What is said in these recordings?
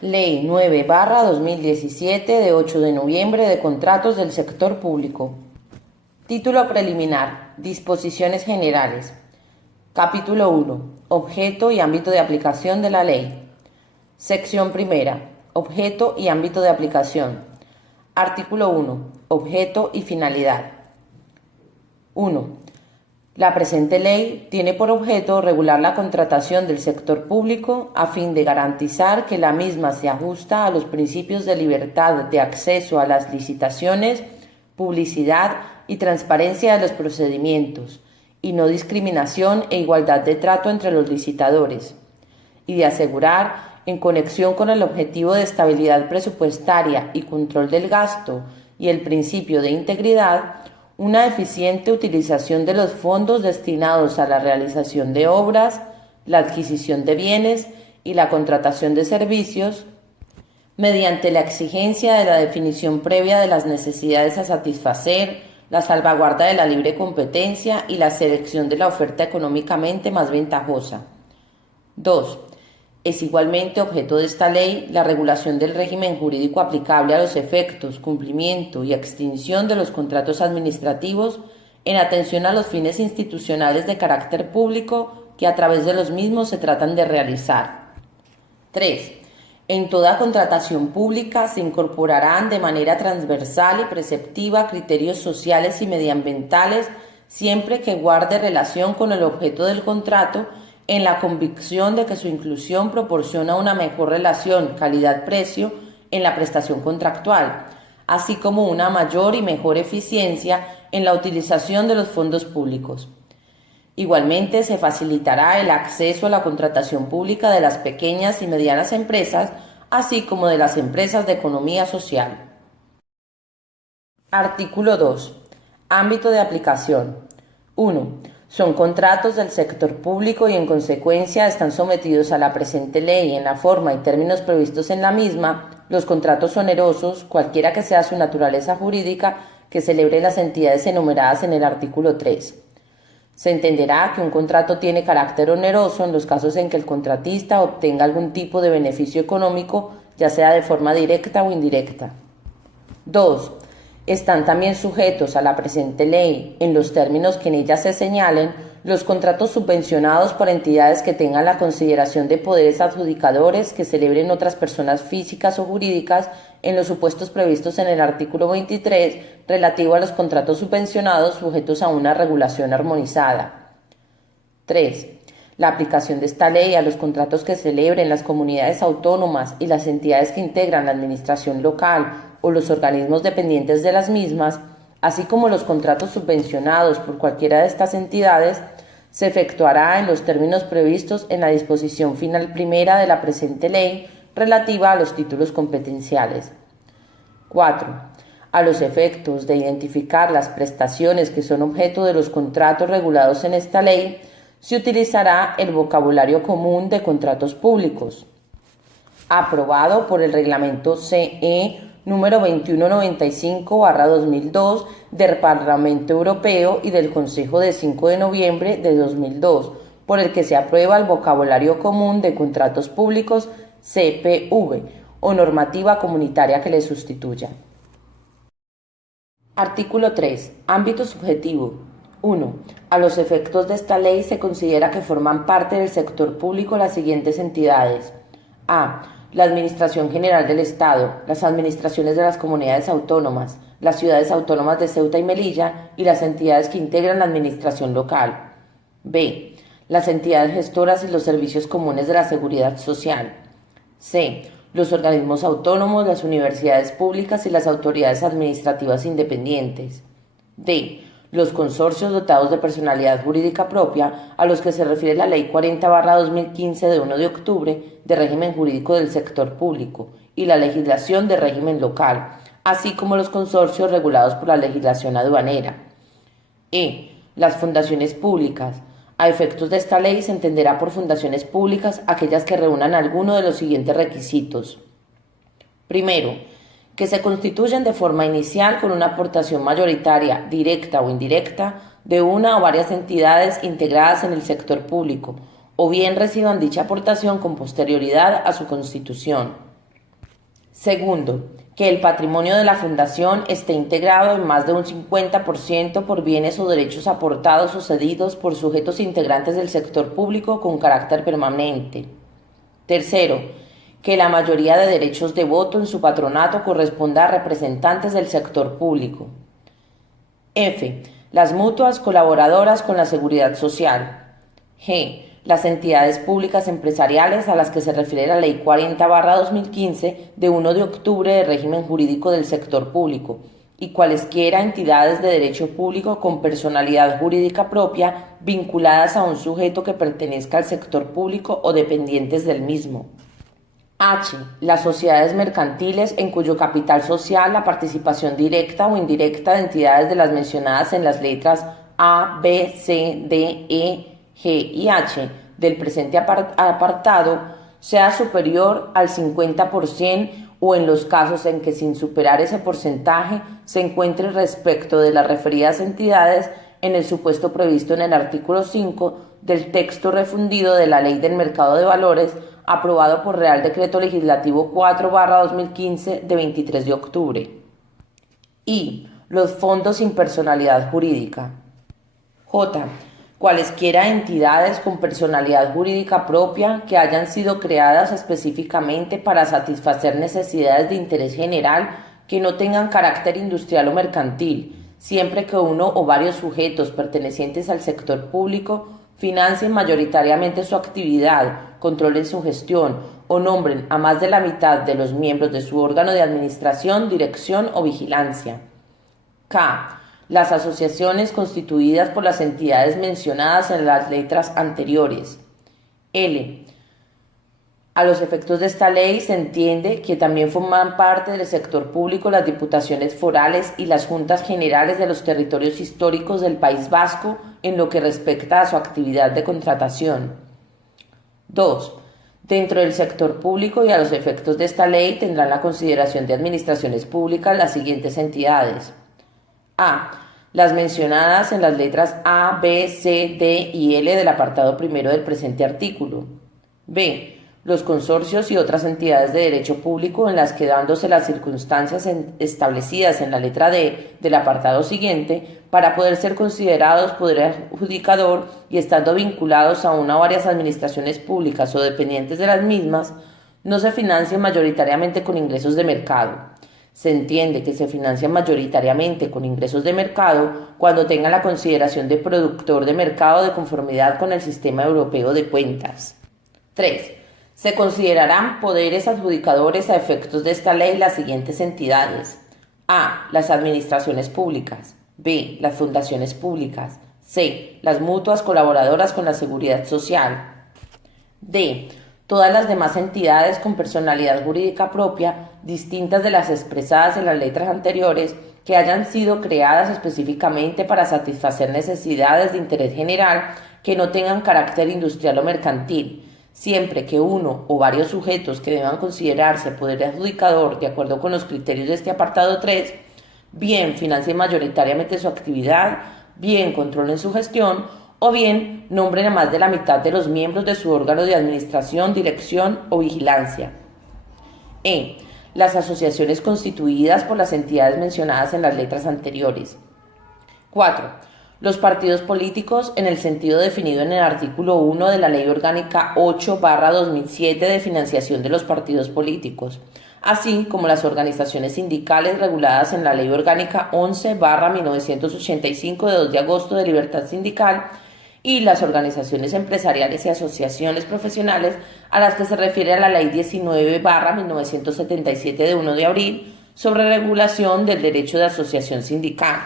Ley 9/2017 de 8 de noviembre de contratos del sector público. Título preliminar. Disposiciones generales. Capítulo 1. Objeto y ámbito de aplicación de la ley. Sección primera. Objeto y ámbito de aplicación. Artículo 1. Objeto y finalidad. 1. La presente ley tiene por objeto regular la contratación del sector público a fin de garantizar que la misma se ajusta a los principios de libertad de acceso a las licitaciones, publicidad y transparencia de los procedimientos, y no discriminación e igualdad de trato entre los licitadores, y de asegurar, en conexión con el objetivo de estabilidad presupuestaria y control del gasto y el principio de integridad, una eficiente utilización de los fondos destinados a la realización de obras, la adquisición de bienes y la contratación de servicios, mediante la exigencia de la definición previa de las necesidades a satisfacer, la salvaguarda de la libre competencia y la selección de la oferta económicamente más ventajosa. 2. Es igualmente objeto de esta ley la regulación del régimen jurídico aplicable a los efectos, cumplimiento y extinción de los contratos administrativos en atención a los fines institucionales de carácter público que a través de los mismos se tratan de realizar. 3. En toda contratación pública se incorporarán de manera transversal y preceptiva criterios sociales y medioambientales siempre que guarde relación con el objeto del contrato, en la convicción de que su inclusión proporciona una mejor relación calidad-precio en la prestación contractual, así como una mayor y mejor eficiencia en la utilización de los fondos públicos. Igualmente, se facilitará el acceso a la contratación pública de las pequeñas y medianas empresas, así como de las empresas de economía social. Artículo 2. Ámbito de aplicación. 1. Son contratos del sector público y en consecuencia están sometidos a la presente ley en la forma y términos previstos en la misma los contratos onerosos, cualquiera que sea su naturaleza jurídica, que celebren las entidades enumeradas en el artículo 3. Se entenderá que un contrato tiene carácter oneroso en los casos en que el contratista obtenga algún tipo de beneficio económico, ya sea de forma directa o indirecta. 2. Están también sujetos a la presente ley, en los términos que en ella se señalen, los contratos subvencionados por entidades que tengan la consideración de poderes adjudicadores que celebren otras personas físicas o jurídicas en los supuestos previstos en el artículo 23 relativo a los contratos subvencionados sujetos a una regulación armonizada. 3. La aplicación de esta ley a los contratos que celebren las comunidades autónomas y las entidades que integran la administración local o los organismos dependientes de las mismas, así como los contratos subvencionados por cualquiera de estas entidades, se efectuará en los términos previstos en la disposición final primera de la presente ley relativa a los títulos competenciales. 4. A los efectos de identificar las prestaciones que son objeto de los contratos regulados en esta ley, se utilizará el vocabulario común de contratos públicos, aprobado por el Reglamento CE número 2195/2002 del Parlamento Europeo y del Consejo de 5 de noviembre de 2002, por el que se aprueba el vocabulario común de contratos públicos CPV o normativa comunitaria que le sustituya. Artículo 3. Ámbito subjetivo. 1. A los efectos de esta ley se considera que forman parte del sector público las siguientes entidades. A. La Administración General del Estado, las administraciones de las comunidades autónomas, las ciudades autónomas de Ceuta y Melilla y las entidades que integran la administración local. B. Las entidades gestoras y los servicios comunes de la seguridad social. C. Los organismos autónomos, las universidades públicas y las autoridades administrativas independientes. D. Los consorcios dotados de personalidad jurídica propia a los que se refiere la Ley 40/2015 de 1 de octubre de régimen jurídico del sector público y la legislación de régimen local, así como los consorcios regulados por la legislación aduanera. E. Las fundaciones públicas. A efectos de esta ley se entenderá por fundaciones públicas aquellas que reúnan alguno de los siguientes requisitos. Primero, que se constituyen de forma inicial con una aportación mayoritaria, directa o indirecta, de una o varias entidades integradas en el sector público, o bien reciban dicha aportación con posterioridad a su constitución. Segundo, que el patrimonio de la Fundación esté integrado en más de un 50% por bienes o derechos aportados o cedidos por sujetos integrantes del sector público con carácter permanente. Tercero, que la mayoría de derechos de voto en su patronato corresponda a representantes del sector público. F. Las mutuas colaboradoras con la Seguridad Social. G. Las entidades públicas empresariales a las que se refiere la Ley 40/2015 de 1 de octubre de régimen jurídico del sector público y cualesquiera entidades de derecho público con personalidad jurídica propia vinculadas a un sujeto que pertenezca al sector público o dependientes del mismo. H. Las sociedades mercantiles en cuyo capital social la participación directa o indirecta de entidades de las mencionadas en las letras A, B, C, D, E, G y H del presente apartado sea superior al 50% o en los casos en que sin superar ese porcentaje se encuentre respecto de las referidas entidades en el supuesto previsto en el artículo 5 del texto refundido de la Ley del Mercado de Valores aprobado por Real Decreto Legislativo 4/2015 de 23 de octubre. Y los fondos sin personalidad jurídica. J. Cualesquiera entidades con personalidad jurídica propia que hayan sido creadas específicamente para satisfacer necesidades de interés general que no tengan carácter industrial o mercantil, siempre que uno o varios sujetos pertenecientes al sector público financien mayoritariamente su actividad, controlen su gestión o nombren a más de la mitad de los miembros de su órgano de administración, dirección o vigilancia. K. Las asociaciones constituidas por las entidades mencionadas en las letras anteriores. L. A los efectos de esta ley se entiende que también forman parte del sector público las diputaciones forales y las juntas generales de los territorios históricos del País Vasco en lo que respecta a su actividad de contratación. 2. Dentro del sector público y a los efectos de esta ley tendrán la consideración de administraciones públicas las siguientes entidades. A. Las mencionadas en las letras A, B, C, D y L del apartado primero del presente artículo. B. Los consorcios y otras entidades de derecho público en las que, dándose las circunstancias establecidas en la letra D del apartado siguiente, para poder ser considerados poder adjudicador y estando vinculados a una o varias administraciones públicas o dependientes de las mismas, no se financien mayoritariamente con ingresos de mercado. Se entiende que se financian mayoritariamente con ingresos de mercado cuando tengan la consideración de productor de mercado de conformidad con el Sistema Europeo de Cuentas. 3. Se considerarán poderes adjudicadores a efectos de esta ley las siguientes entidades. A. Las administraciones públicas. B. Las fundaciones públicas. C. Las mutuas colaboradoras con la Seguridad Social. D. Todas las demás entidades con personalidad jurídica propia, distintas de las expresadas en las letras anteriores, que hayan sido creadas específicamente para satisfacer necesidades de interés general que no tengan carácter industrial o mercantil, siempre que uno o varios sujetos que deban considerarse poder adjudicador de acuerdo con los criterios de este apartado 3, bien financien mayoritariamente su actividad, bien controlen su gestión, o bien nombren a más de la mitad de los miembros de su órgano de administración, dirección o vigilancia. E. Las asociaciones constituidas por las entidades mencionadas en las letras anteriores. 4. Los partidos políticos en el sentido definido en el artículo 1 de la Ley Orgánica 8/2007 de financiación de los partidos políticos, así como las organizaciones sindicales reguladas en la Ley Orgánica 11/1985 de 2 de agosto de libertad sindical y las organizaciones empresariales y asociaciones profesionales a las que se refiere la Ley 19/1977 de 1 de abril sobre regulación del derecho de asociación sindical.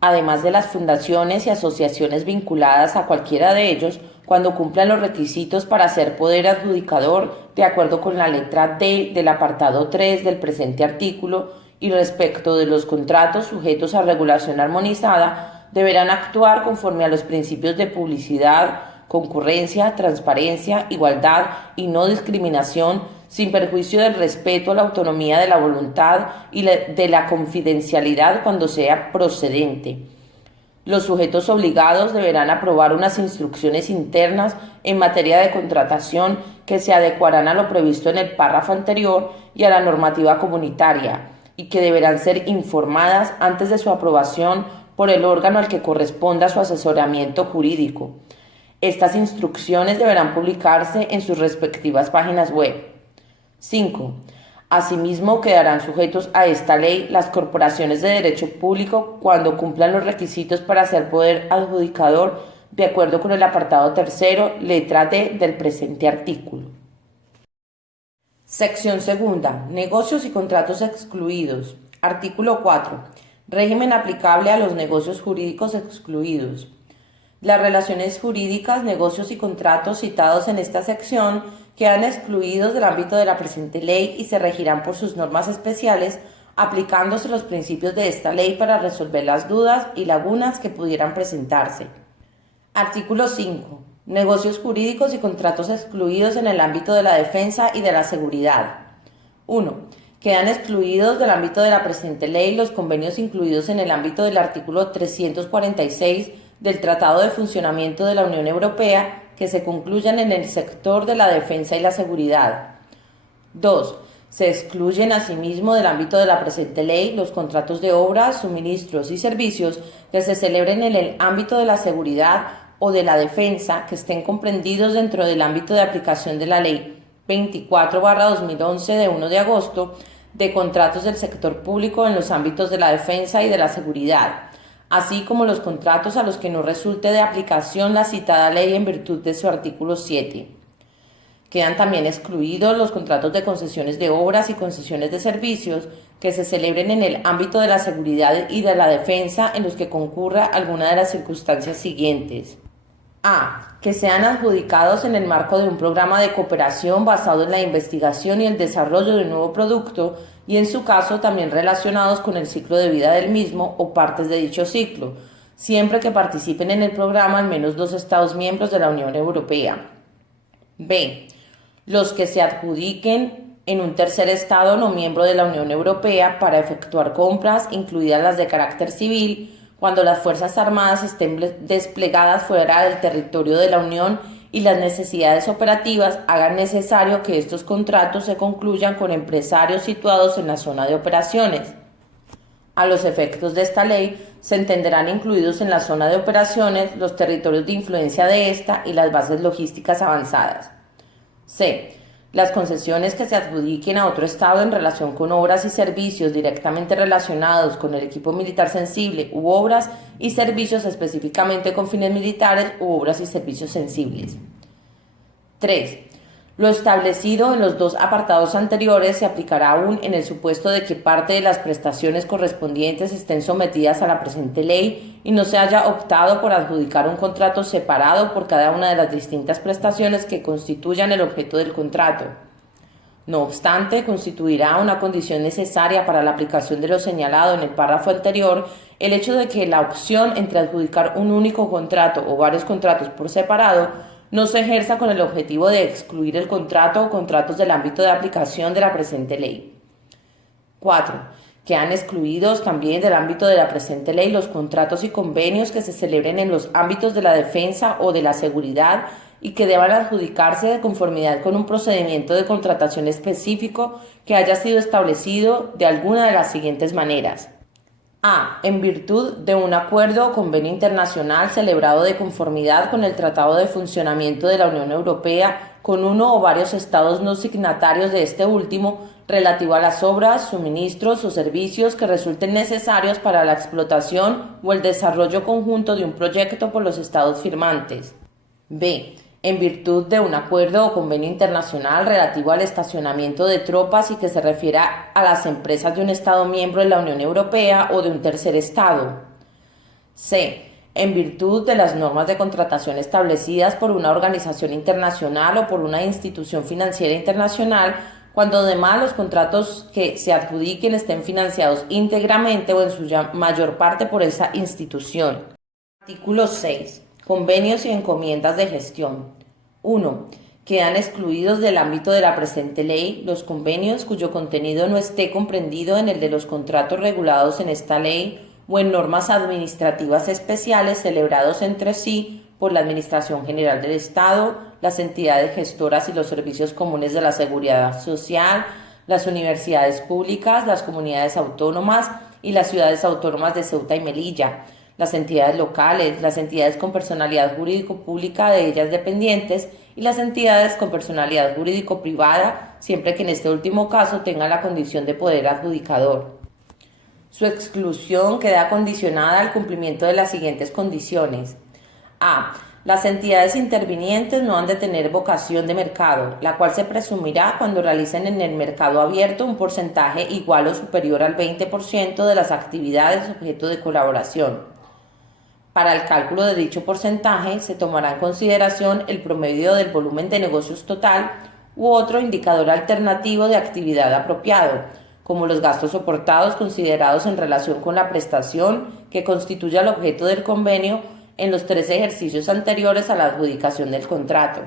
Además de las fundaciones y asociaciones vinculadas a cualquiera de ellos, cuando cumplan los requisitos para ser poder adjudicador de acuerdo con la letra D del apartado 3 del presente artículo, y respecto de los contratos sujetos a regulación armonizada, deberán actuar conforme a los principios de publicidad, concurrencia, transparencia, igualdad y no discriminación, sin perjuicio del respeto a la autonomía de la voluntad y de la confidencialidad cuando sea procedente. Los sujetos obligados deberán aprobar unas instrucciones internas en materia de contratación que se adecuarán a lo previsto en el párrafo anterior y a la normativa comunitaria, y que deberán ser informadas antes de su aprobación por el órgano al que corresponda su asesoramiento jurídico. Estas instrucciones deberán publicarse en sus respectivas páginas web. 5. Asimismo, quedarán sujetos a esta ley las corporaciones de derecho público cuando cumplan los requisitos para ser poder adjudicador de acuerdo con el apartado tercero, letra D del presente artículo. Sección segunda. Negocios y contratos excluidos. Artículo 4. Régimen aplicable a los negocios jurídicos excluidos. Las relaciones jurídicas, negocios y contratos citados en esta sección quedan excluidos del ámbito de la presente ley y se regirán por sus normas especiales, aplicándose los principios de esta ley para resolver las dudas y lagunas que pudieran presentarse. Artículo 5. Negocios jurídicos y contratos excluidos en el ámbito de la defensa y de la seguridad. 1. Quedan excluidos del ámbito de la presente ley los convenios incluidos en el ámbito del artículo 346 del Tratado de Funcionamiento de la Unión Europea que se concluyan en el sector de la defensa y la seguridad. 2. Se excluyen asimismo del ámbito de la presente ley los contratos de obras, suministros y servicios que se celebren en el ámbito de la seguridad o de la defensa que estén comprendidos dentro del ámbito de aplicación de la Ley 24/2011 de 1 de agosto de contratos del sector público en los ámbitos de la defensa y de la seguridad, así como los contratos a los que no resulte de aplicación la citada ley en virtud de su artículo 7. Quedan también excluidos los contratos de concesiones de obras y concesiones de servicios que se celebren en el ámbito de la seguridad y de la defensa en los que concurra alguna de las circunstancias siguientes. A. Que sean adjudicados en el marco de un programa de cooperación basado en la investigación y el desarrollo de un nuevo producto y en su caso también relacionados con el ciclo de vida del mismo o partes de dicho ciclo, siempre que participen en el programa al menos 2 Estados miembros de la Unión Europea. B. Los que se adjudiquen en un tercer Estado no miembro de la Unión Europea para efectuar compras, incluidas las de carácter civil, cuando las Fuerzas Armadas estén desplegadas fuera del territorio de la Unión y las necesidades operativas hagan necesario que estos contratos se concluyan con empresarios situados en la zona de operaciones. A los efectos de esta ley, se entenderán incluidos en la zona de operaciones los territorios de influencia de esta y las bases logísticas avanzadas. C. Las concesiones que se adjudiquen a otro Estado en relación con obras y servicios directamente relacionados con el equipo militar sensible u obras y servicios específicamente con fines militares u obras y servicios sensibles. 3. Lo establecido en los 2 apartados anteriores se aplicará aún en el supuesto de que parte de las prestaciones correspondientes estén sometidas a la presente ley y no se haya optado por adjudicar un contrato separado por cada una de las distintas prestaciones que constituyan el objeto del contrato. No obstante, constituirá una condición necesaria para la aplicación de lo señalado en el párrafo anterior el hecho de que la opción entre adjudicar un único contrato o varios contratos por separado no se ejerza con el objetivo de excluir el contrato o contratos del ámbito de aplicación de la presente ley. 4. Quedan excluidos también del ámbito de la presente ley los contratos y convenios que se celebren en los ámbitos de la defensa o de la seguridad y que deban adjudicarse de conformidad con un procedimiento de contratación específico que haya sido establecido de alguna de las siguientes maneras. A. En virtud de un acuerdo o convenio internacional celebrado de conformidad con el Tratado de Funcionamiento de la Unión Europea con uno o varios estados no signatarios de este último relativo a las obras, suministros o servicios que resulten necesarios para la explotación o el desarrollo conjunto de un proyecto por los estados firmantes. B. En virtud de un acuerdo o convenio internacional relativo al estacionamiento de tropas y que se refiera a las empresas de un Estado miembro de la Unión Europea o de un tercer Estado. C. En virtud de las normas de contratación establecidas por una organización internacional o por una institución financiera internacional, cuando además los contratos que se adjudiquen estén financiados íntegramente o en su mayor parte por esa institución. Artículo 6. Convenios y encomiendas de gestión. 1. Quedan excluidos del ámbito de la presente ley los convenios cuyo contenido no esté comprendido en el de los contratos regulados en esta ley o en normas administrativas especiales celebrados entre sí por la Administración General del Estado, las entidades gestoras y los servicios comunes de la Seguridad Social, las universidades públicas, las comunidades autónomas y las ciudades autónomas de Ceuta y Melilla, las entidades locales, las entidades con personalidad jurídico-pública de ellas dependientes y las entidades con personalidad jurídico-privada, siempre que en este último caso tengan la condición de poder adjudicador. Su exclusión queda condicionada al cumplimiento de las siguientes condiciones. A. Las entidades intervinientes no han de tener vocación de mercado, la cual se presumirá cuando realicen en el mercado abierto un porcentaje igual o superior al 20% de las actividades objeto de colaboración. Para el cálculo de dicho porcentaje se tomará en consideración el promedio del volumen de negocios total u otro indicador alternativo de actividad apropiado, como los gastos soportados considerados en relación con la prestación que constituye el objeto del convenio en los 3 ejercicios anteriores a la adjudicación del contrato.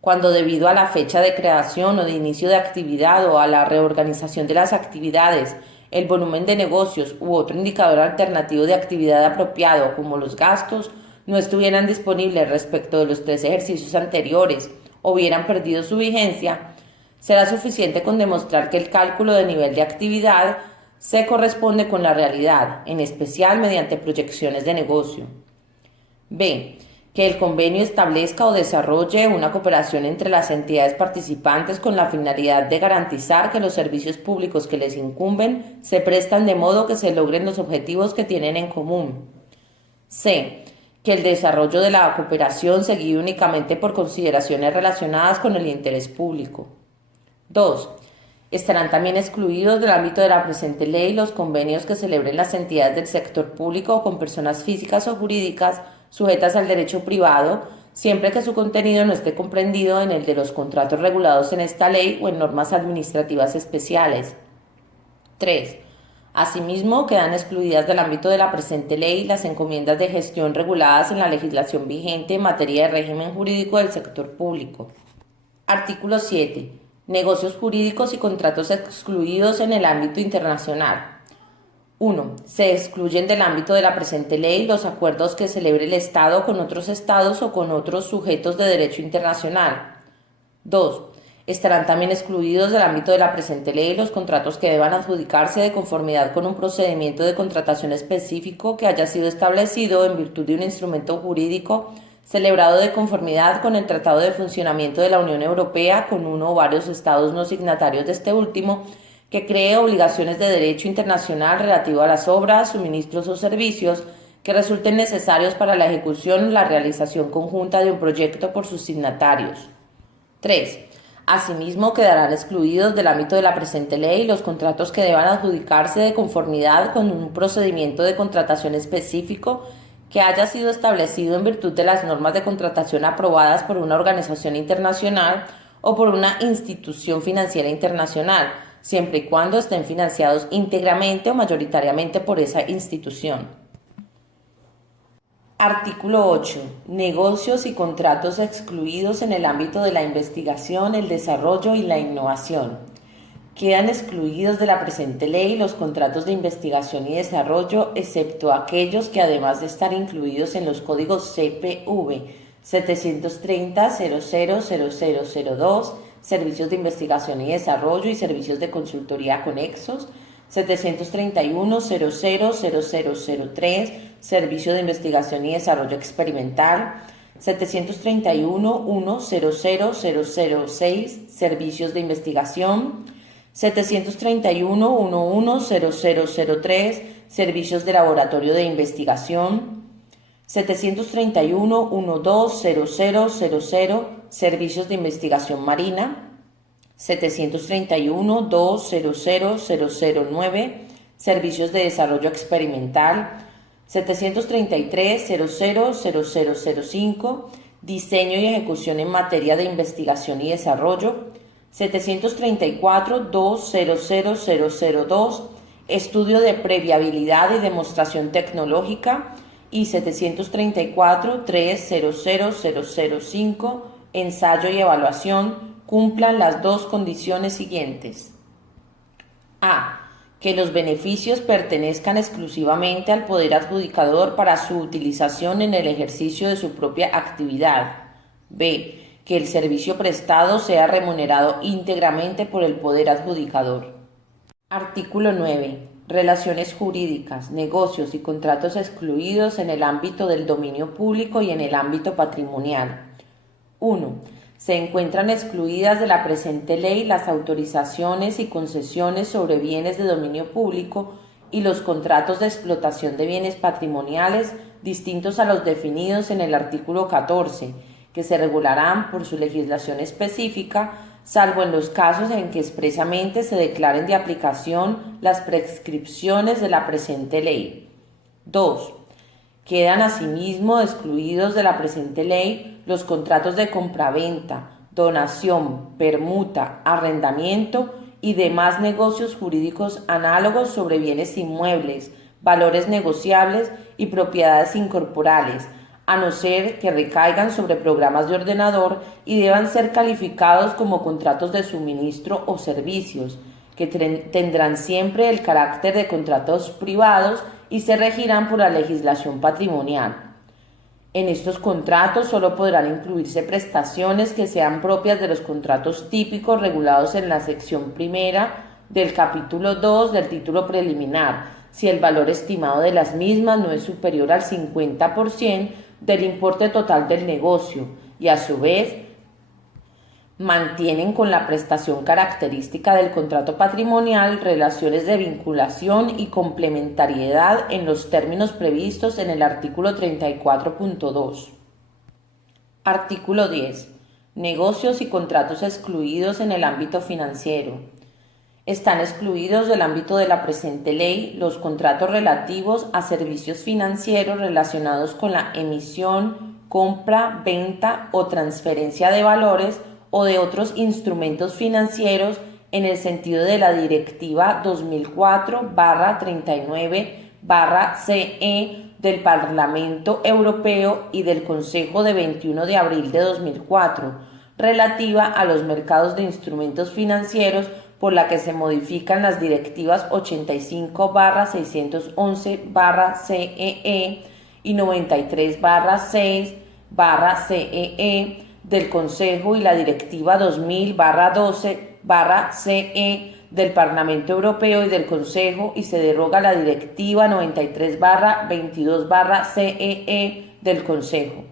Cuando debido a la fecha de creación o de inicio de actividad o a la reorganización de las actividades, el volumen de negocios u otro indicador alternativo de actividad apropiado, como los gastos, no estuvieran disponibles respecto de los 3 ejercicios anteriores o hubieran perdido su vigencia, será suficiente con demostrar que el cálculo de nivel de actividad se corresponde con la realidad, en especial mediante proyecciones de negocio. B. Que el convenio establezca o desarrolle una cooperación entre las entidades participantes con la finalidad de garantizar que los servicios públicos que les incumben se prestan de modo que se logren los objetivos que tienen en común. C. Que el desarrollo de la cooperación se guíe únicamente por consideraciones relacionadas con el interés público. 2. Estarán también excluidos del ámbito de la presente ley los convenios que celebren las entidades del sector público o con personas físicas o jurídicas sujetas al derecho privado, siempre que su contenido no esté comprendido en el de los contratos regulados en esta ley o en normas administrativas especiales. 3. Asimismo, quedan excluidas del ámbito de la presente ley las encomiendas de gestión reguladas en la legislación vigente en materia de régimen jurídico del sector público. Artículo 7. Negocios jurídicos y contratos excluidos en el ámbito internacional. 1. Se excluyen del ámbito de la presente ley los acuerdos que celebre el Estado con otros Estados o con otros sujetos de derecho internacional. 2. Estarán también excluidos del ámbito de la presente ley los contratos que deban adjudicarse de conformidad con un procedimiento de contratación específico que haya sido establecido en virtud de un instrumento jurídico celebrado de conformidad con el Tratado de Funcionamiento de la Unión Europea con uno o varios estados no signatarios de este último, que cree obligaciones de derecho internacional relativo a las obras, suministros o servicios que resulten necesarios para la ejecución o la realización conjunta de un proyecto por sus signatarios. 3. Asimismo, quedarán excluidos del ámbito de la presente ley los contratos que deban adjudicarse de conformidad con un procedimiento de contratación específico que haya sido establecido en virtud de las normas de contratación aprobadas por una organización internacional o por una institución financiera internacional, siempre y cuando estén financiados íntegramente o mayoritariamente por esa institución. Artículo 8. Negocios y contratos excluidos en el ámbito de la investigación, el desarrollo y la innovación. Quedan excluidos de la presente ley los contratos de investigación y desarrollo, excepto aquellos que, además de estar incluidos en los códigos CPV 730.000002, servicios de investigación y desarrollo y servicios de consultoría conexos, 731.000003, servicio de investigación y desarrollo experimental, 731.100.006, servicios de investigación, 731.11.0003, servicios de laboratorio de investigación, 731.12.0000, servicios de investigación marina, 731.200.009, servicios de desarrollo experimental, 733.00.0005, diseño y ejecución en materia de investigación y desarrollo, 734.200.002, estudio de previabilidad y demostración tecnológica, y 734.300.005, ensayo y evaluación, cumplan las dos condiciones siguientes. A. Que los beneficios pertenezcan exclusivamente al poder adjudicador para su utilización en el ejercicio de su propia actividad. B. Que el servicio prestado sea remunerado íntegramente por el poder adjudicador. Artículo 9. Relaciones jurídicas, negocios y contratos excluidos en el ámbito del dominio público y en el ámbito patrimonial. 1. Se encuentran excluidas de la presente ley las autorizaciones y concesiones sobre bienes de dominio público y los contratos de explotación de bienes patrimoniales distintos a los definidos en el artículo 14, que se regularán por su legislación específica, salvo en los casos en que expresamente se declaren de aplicación las prescripciones de la presente ley. 2. Quedan asimismo excluidos de la presente ley los contratos de compraventa, donación, permuta, arrendamiento y demás negocios jurídicos análogos sobre bienes inmuebles, valores negociables y propiedades incorporales, a no ser que recaigan sobre programas de ordenador y deban ser calificados como contratos de suministro o servicios, que tendrán siempre el carácter de contratos privados y se regirán por la legislación patrimonial. En estos contratos solo podrán incluirse prestaciones que sean propias de los contratos típicos regulados en la sección primera del capítulo 2 del título preliminar, si el valor estimado de las mismas no es superior al 50% del importe total del negocio y a su vez mantienen con la prestación característica del contrato patrimonial relaciones de vinculación y complementariedad en los términos previstos en el artículo 34.2. Artículo 10. Negocios y contratos excluidos en el ámbito financiero. Están excluidos del ámbito de la presente ley los contratos relativos a servicios financieros relacionados con la emisión, compra, venta o transferencia de valores o de otros instrumentos financieros en el sentido de la Directiva 2004/39/CE del Parlamento Europeo y del Consejo de 21 de abril de 2004, relativa a los mercados de instrumentos financieros, por la que se modifican las directivas 85/611/CEE y 93/6/CEE del Consejo y la Directiva 2000/12/CE del Parlamento Europeo y del Consejo, y se deroga la Directiva 93/22/CEE del Consejo.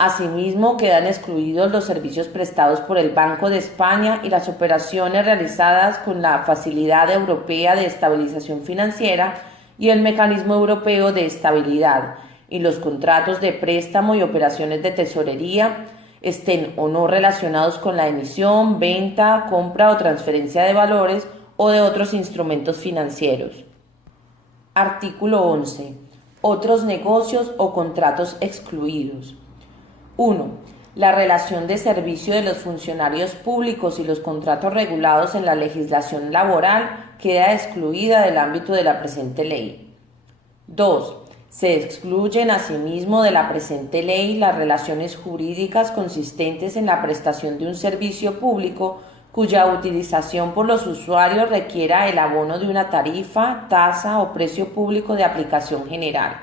Asimismo, quedan excluidos los servicios prestados por el Banco de España y las operaciones realizadas con la Facilidad Europea de Estabilización Financiera y el Mecanismo Europeo de Estabilidad, y los contratos de préstamo y operaciones de tesorería, estén o no relacionados con la emisión, venta, compra o transferencia de valores o de otros instrumentos financieros. Artículo 11. Otros negocios o contratos excluidos. 1. La relación de servicio de los funcionarios públicos y los contratos regulados en la legislación laboral queda excluida del ámbito de la presente ley. 2. Se excluyen asimismo de la presente ley las relaciones jurídicas consistentes en la prestación de un servicio público cuya utilización por los usuarios requiera el abono de una tarifa, tasa o precio público de aplicación general.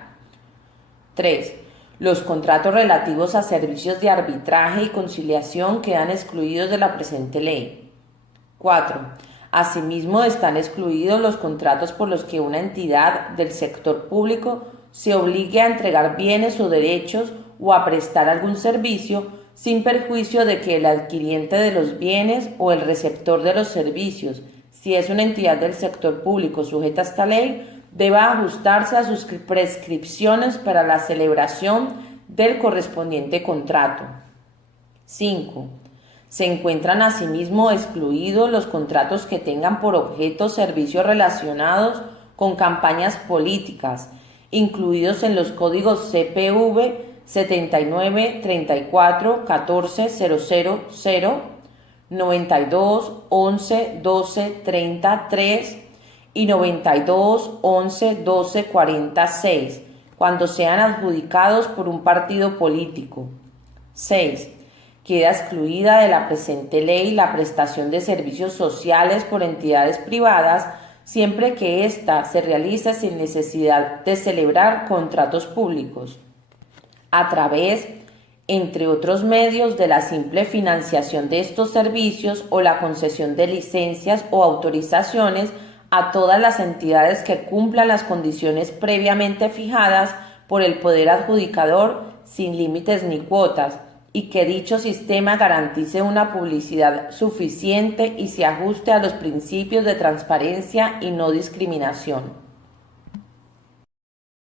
3. Los contratos relativos a servicios de arbitraje y conciliación quedan excluidos de la presente ley. 4. Asimismo, están excluidos los contratos por los que una entidad del sector público se obligue a entregar bienes o derechos o a prestar algún servicio sin perjuicio de que el adquiriente de los bienes o el receptor de los servicios, si es una entidad del sector público sujeta a esta ley, deba ajustarse a sus prescripciones para la celebración del correspondiente contrato. 5. Se encuentran asimismo excluidos los contratos que tengan por objeto servicios relacionados con campañas políticas, incluidos en los códigos CPV 79 34 14 000, 92 11 12 33 y 92 11 12 46, cuando sean adjudicados por un partido político. 6. Queda excluida de la presente ley la prestación de servicios sociales por entidades privadas, siempre que ésta se realice sin necesidad de celebrar contratos públicos, a través, entre otros medios, de la simple financiación de estos servicios o la concesión de licencias o autorizaciones a todas las entidades que cumplan las condiciones previamente fijadas por el poder adjudicador sin límites ni cuotas, y que dicho sistema garantice una publicidad suficiente y se ajuste a los principios de transparencia y no discriminación.